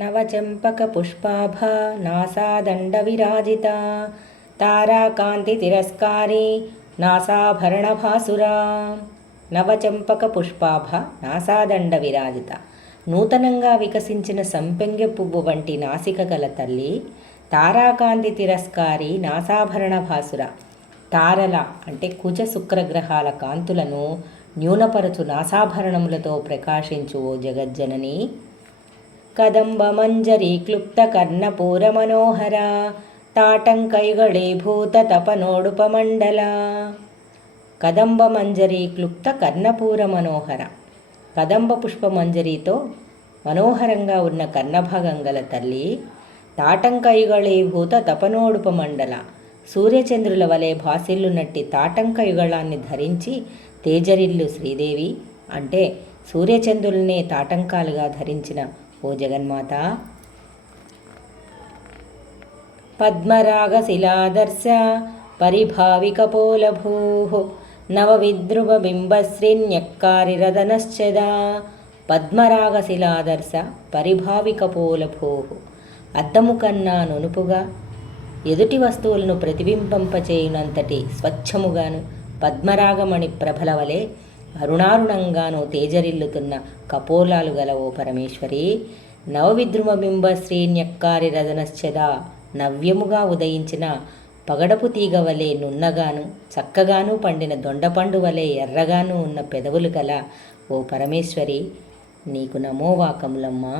నవచంపకపుష్పాభా నాసాదండవిరాజితా తారాకాంతితిరస్కారీ నాసాభరణభాసురా. నవచంపకపుష్పాభ నాసాదండవిరాజిత, నూతనంగా వికసించిన సంపెంగె పువ్వు వంటి నాసిక గల తల్లి. తారాకాంతి తిరస్కారి నాసాభరణ భాసుర, తారల అంటే కుజ శుక్రగ్రహాల కాంతులను న్యూనపరచు నాసాభరణములతో ప్రకాశించు ఓ జగజ్జనని. కదంబ మంజరీ క్లుప్త కర్ణపూర మనోహర తాటంకైగళీభూత తపనోడుపమండల. కదంబ మంజరీ క్లుప్త కర్ణపూర మనోహర, కదంబ పుష్పమంజరితో మనోహరంగా ఉన్న కర్ణభాగం గల తల్లి. తాటంకయుగళీభూత తపనోడుపమండల, సూర్యచంద్రుల వలె భాసిల్లునట్టి తాటంకయుగళాన్ని ధరించి తేజరిల్లు శ్రీదేవి అంటే సూర్యచంద్రులనే తాటంకాలుగా ధరించిన ఓ జగన్మాత. పద్మరాగశిలాదర్శ పరిభావికపోలభూ నవవిద్రుమబింబశ్రీన్యక్కారిరదనశ్చదా. పద్మరాగశిలాదర్శ పరిభావికపోలభూ, అద్దము కన్నా నునుపుగా ఎదుటి వస్తువులను ప్రతిబింబింపచేయునంతటి స్వచ్ఛముగాను పద్మరాగమణి ప్రభల వలె అరుణారుణంగాను తేజరిల్లుతున్న కపోలాలు గల ఓ పరమేశ్వరి. నవవిద్రుమబింబ శ్రీన్యక్కారి రదనశ్చదా, నవ్యముగా ఉదయించిన పగడపు తీగ వలె నున్నగాను చక్కగాను పండిన దొండపండు వలె ఎర్రగాను ఉన్న పెదవులు గల ఓ పరమేశ్వరి, నీకు నమోవాకములమ్మా.